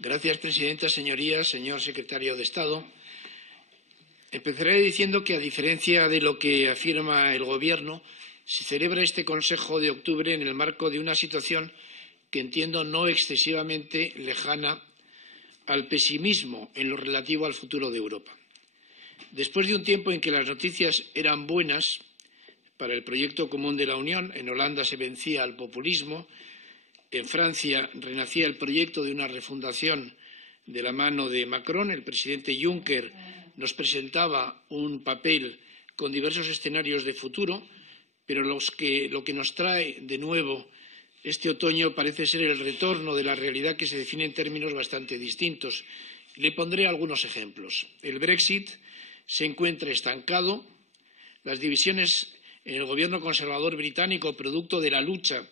Señora presidenta, señorías, señor secretario de Estado. Empezaré diciendo que, a diferencia de lo que afirma el Gobierno, se celebra este Consejo de octubre en el marco de una situación que entiendo no excesivamente lejana al pesimismo en lo relativo al futuro de Europa. Después de un tiempo en que las noticias eran buenas para el proyecto común de la Unión, en Holanda se vencía al populismo, en Francia renacía el proyecto de una refundación de la mano de Macron, el presidente Juncker nos presentaba un papel con diversos escenarios de futuro, pero lo que nos trae de nuevo este otoño parece ser el retorno de la realidad que se define en términos bastante distintos. Le pondré algunos ejemplos. El Brexit se encuentra estancado, las divisiones en el gobierno conservador británico, producto de la lucha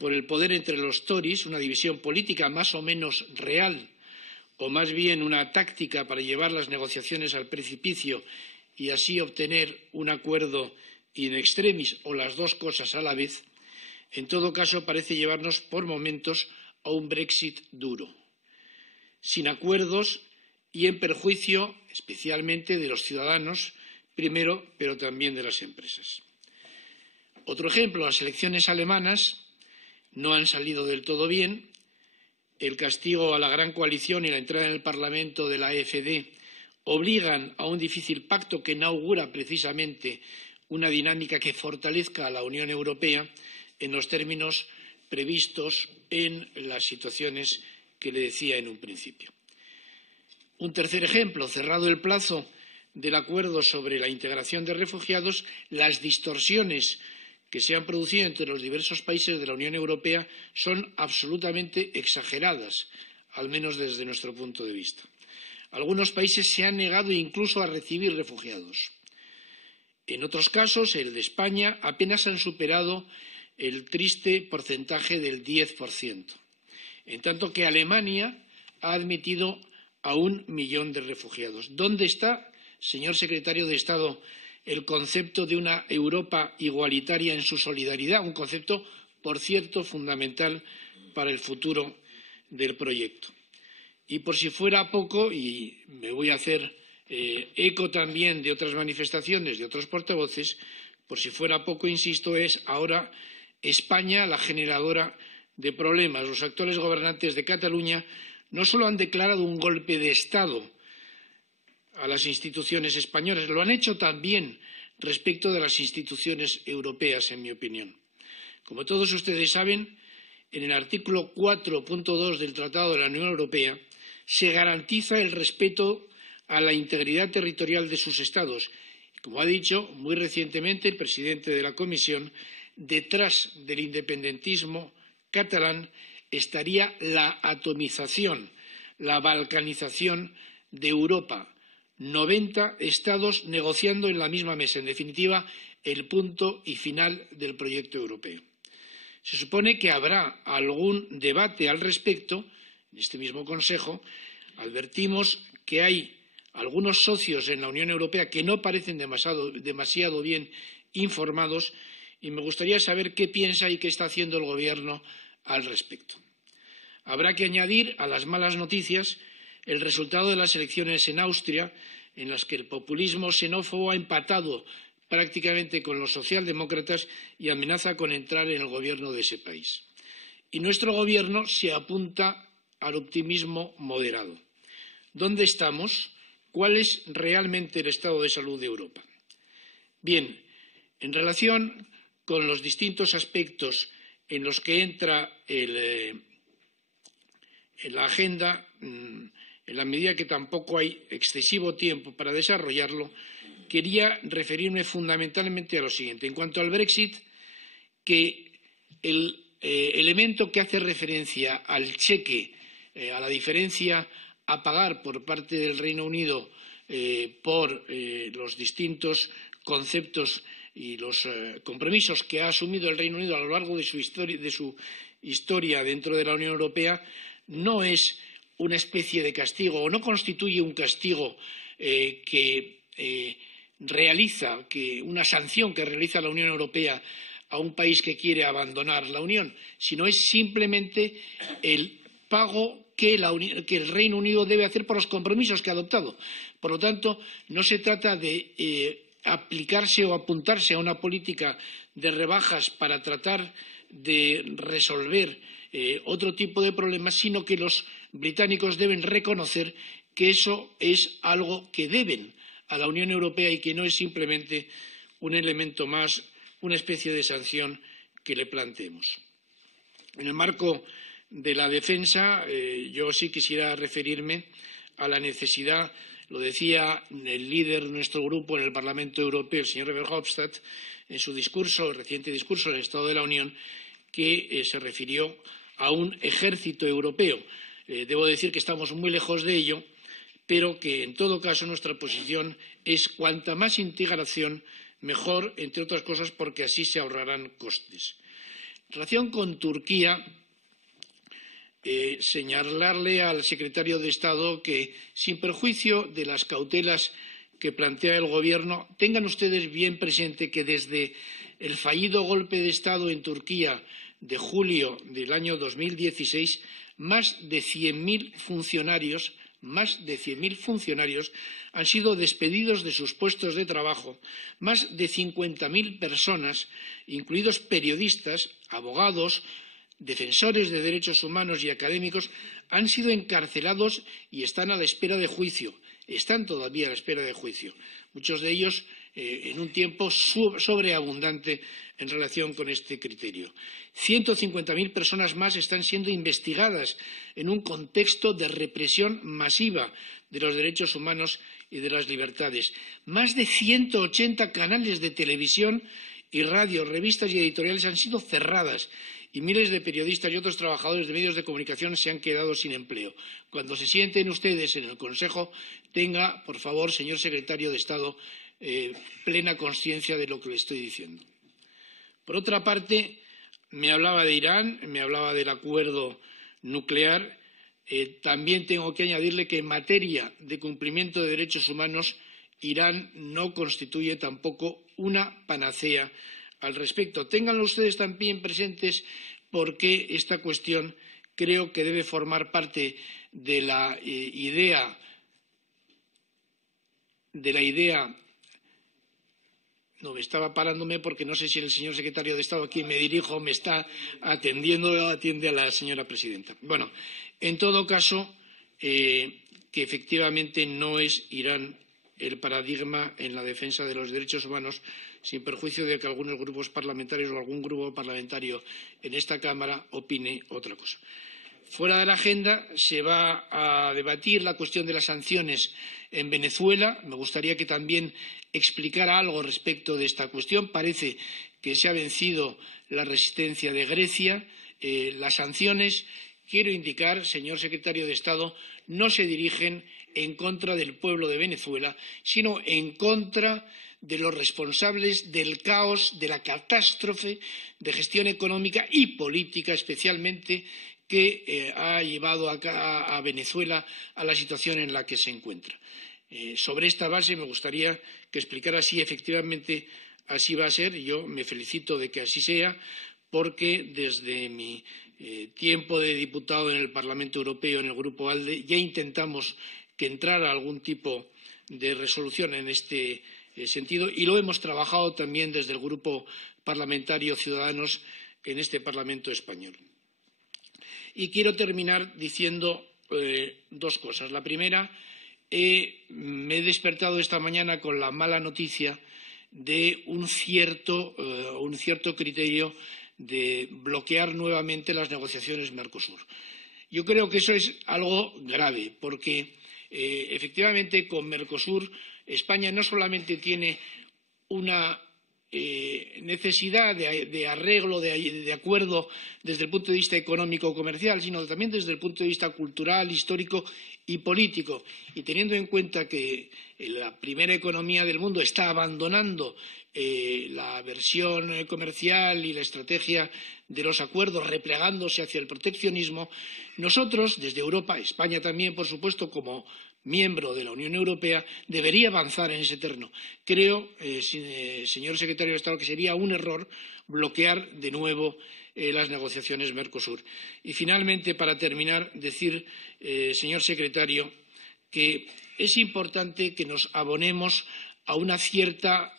por el poder entre los Tories, una división política más o menos real, o más bien una táctica para llevar las negociaciones al precipicio y así obtener un acuerdo in extremis o las dos cosas a la vez, en todo caso parece llevarnos por momentos a un Brexit duro, sin acuerdos y en perjuicio especialmente de los ciudadanos, primero, pero también de las empresas. Otro ejemplo, las elecciones alemanas no han salido del todo bien. El castigo a la gran coalición y la entrada en el Parlamento de la AfD obligan a un difícil pacto que inaugura precisamente una dinámica que fortalezca a la Unión Europea en los términos previstos en las situaciones que le decía en un principio. Un tercer ejemplo, cerrado el plazo del acuerdo sobre la integración de refugiados, las distorsiones que se han producido entre los diversos países de la Unión Europea son absolutamente exageradas, al menos desde nuestro punto de vista. Algunos países se han negado incluso a recibir refugiados. En otros casos, el de España, apenas han superado el triste porcentaje del 10%, en tanto que Alemania ha admitido a 1 millón de refugiados. ¿Dónde está, señor secretario de Estado, el concepto de una Europa igualitaria en su solidaridad? Un concepto, por cierto, fundamental para el futuro del proyecto. Y por si fuera poco, y me voy a hacer eco también de otras manifestaciones de otros portavoces, por si fuera poco, insisto, es ahora España la generadora de problemas. Los actuales gobernantes de Cataluña no solo han declarado un golpe de Estado a las instituciones españolas, lo han hecho también respecto de las instituciones europeas, en mi opinión. Como todos ustedes saben, en el artículo 4.2 del Tratado de la Unión Europea se garantiza el respeto a la integridad territorial de sus Estados. Y, como ha dicho muy recientemente el presidente de la Comisión, detrás del independentismo catalán estaría la atomización, la balcanización de Europa. 90 Estados negociando en la misma mesa. En definitiva, el punto y final del proyecto europeo. Se supone que habrá algún debate al respecto. En este mismo Consejo advertimos que hay algunos socios en la Unión Europea que no parecen demasiado bien informados y me gustaría saber qué piensa y qué está haciendo el Gobierno al respecto. Habrá que añadir a las malas noticias el resultado de las elecciones en Austria, en las que el populismo xenófobo ha empatado prácticamente con los socialdemócratas y amenaza con entrar en el gobierno de ese país. Y nuestro gobierno se apunta al optimismo moderado. ¿Dónde estamos? ¿Cuál es realmente el estado de salud de Europa? Bien, en relación con los distintos aspectos en los que entra en la agenda, en la medida que tampoco hay excesivo tiempo para desarrollarlo, quería referirme fundamentalmente a lo siguiente. En cuanto al Brexit, que el elemento que hace referencia al cheque, a la diferencia a pagar por parte del Reino Unido por los distintos conceptos y los compromisos que ha asumido el Reino Unido a lo largo de su historia dentro de la Unión Europea, no es una especie de castigo o no constituye un castigo una sanción que realiza la Unión Europea a un país que quiere abandonar la Unión, sino es simplemente el pago que el Reino Unido debe hacer por los compromisos que ha adoptado. Por lo tanto, no se trata de aplicarse o apuntarse a una política de rebajas para tratar de resolver otro tipo de problemas, sino que los británicos deben reconocer que eso es algo que deben a la Unión Europea y que no es simplemente un elemento más, una especie de sanción que le planteemos. En el marco de la defensa, yo sí quisiera referirme a la necesidad, lo decía el líder de nuestro grupo en el Parlamento Europeo, el señor Verhofstadt, en su discurso, el reciente discurso en el Estado de la Unión, que se refirió a un ejército europeo. Debo decir que estamos muy lejos de ello, pero que, en todo caso, nuestra posición es cuanta más integración, mejor, entre otras cosas, porque así se ahorrarán costes. En relación con Turquía, señalarle al secretario de Estado que, sin perjuicio de las cautelas que plantea el Gobierno, tengan ustedes bien presente que desde el fallido golpe de Estado en Turquía de julio del año 2016, más de 100.000 funcionarios han sido despedidos de sus puestos de trabajo, más de 50.000 personas, incluidos periodistas, abogados, defensores de derechos humanos y académicos, han sido encarcelados y están a la espera de juicio. Están todavía a la espera de juicio, muchos de ellos en un tiempo sobreabundante en relación con este criterio. 150.000 personas más están siendo investigadas en un contexto de represión masiva de los derechos humanos y de las libertades. Más de 180 canales de televisión y radio, revistas y editoriales han sido cerradas y miles de periodistas y otros trabajadores de medios de comunicación se han quedado sin empleo. Cuando se sienten ustedes en el Consejo, tenga, por favor, señor secretario de Estado, plena consciencia de lo que le estoy diciendo. Por otra parte, me hablaba de Irán, me hablaba del acuerdo nuclear. También tengo que añadirle que en materia de cumplimiento de derechos humanos, Irán no constituye tampoco una panacea al respecto. Ténganlo ustedes también presentes porque esta cuestión creo que debe formar parte de la idea no, me estaba parándome porque no sé si el señor secretario de Estado a quien me dirijo me está atendiendo o atiende a la señora presidenta. Bueno, en todo caso, que efectivamente no es Irán el paradigma en la defensa de los derechos humanos, sin perjuicio de que algunos grupos parlamentarios o algún grupo parlamentario en esta Cámara opine otra cosa. Fuera de la agenda se va a debatir la cuestión de las sanciones en Venezuela. Me gustaría que también explicara algo respecto de esta cuestión. Parece que se ha vencido la resistencia de Grecia. Las sanciones, quiero indicar, señor secretario de Estado, no se dirigen en contra del pueblo de Venezuela, sino en contra de los responsables del caos, de la catástrofe de gestión económica y política, especialmente, que ha llevado a Venezuela a la situación en la que se encuentra. Sobre esta base me gustaría que explicara si efectivamente así va a ser. Yo me felicito de que así sea, porque desde mi tiempo de diputado en el Parlamento Europeo, en el Grupo ALDE, ya intentamos que entrara algún tipo de resolución en este sentido y lo hemos trabajado también desde el Grupo Parlamentario Ciudadanos en este Parlamento español. Y quiero terminar diciendo dos cosas. La primera, me he despertado esta mañana con la mala noticia de un cierto criterio de bloquear nuevamente las negociaciones Mercosur. Yo creo que eso es algo grave, porque efectivamente con Mercosur España no solamente tiene una necesidad de arreglo, de acuerdo desde el punto de vista económico o comercial, sino también desde el punto de vista cultural, histórico y político. Y teniendo en cuenta que la primera economía del mundo está abandonando la versión comercial y la estrategia de los acuerdos, replegándose hacia el proteccionismo, nosotros, desde Europa, España también, por supuesto, como miembro de la Unión Europea, debería avanzar en ese terreno. Creo, señor secretario de Estado, que sería un error bloquear de nuevo las negociaciones Mercosur. Y finalmente, para terminar, decir, señor secretario, que es importante que nos abonemos a una cierta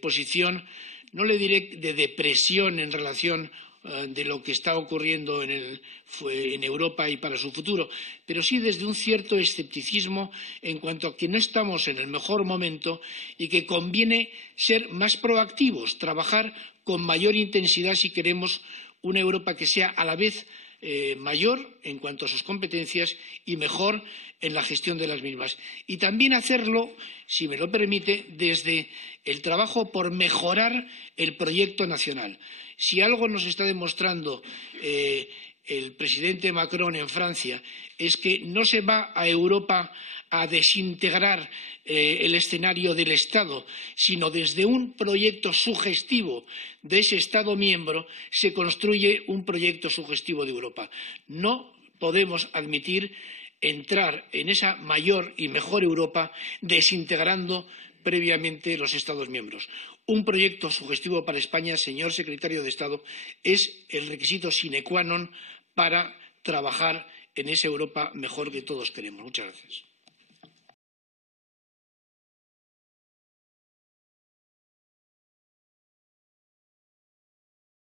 posición, no le diré de depresión en relación de lo que está ocurriendo en Europa y para su futuro, pero sí desde un cierto escepticismo en cuanto a que no estamos en el mejor momento y que conviene ser más proactivos, trabajar con mayor intensidad si queremos una Europa que sea a la vez mayor en cuanto a sus competencias y mejor en la gestión de las mismas. Y también hacerlo, si me lo permite, desde el trabajo por mejorar el proyecto nacional. Si algo nos está demostrando el presidente Macron en Francia es que no se va a Europa a desintegrar el escenario del Estado, sino desde un proyecto sugestivo de ese Estado miembro se construye un proyecto sugestivo de Europa. No podemos admitir entrar en esa mayor y mejor Europa desintegrando previamente los Estados miembros. Un proyecto sugestivo para España, señor secretario de Estado, es el requisito sine qua non para trabajar en esa Europa mejor que todos queremos. Muchas gracias.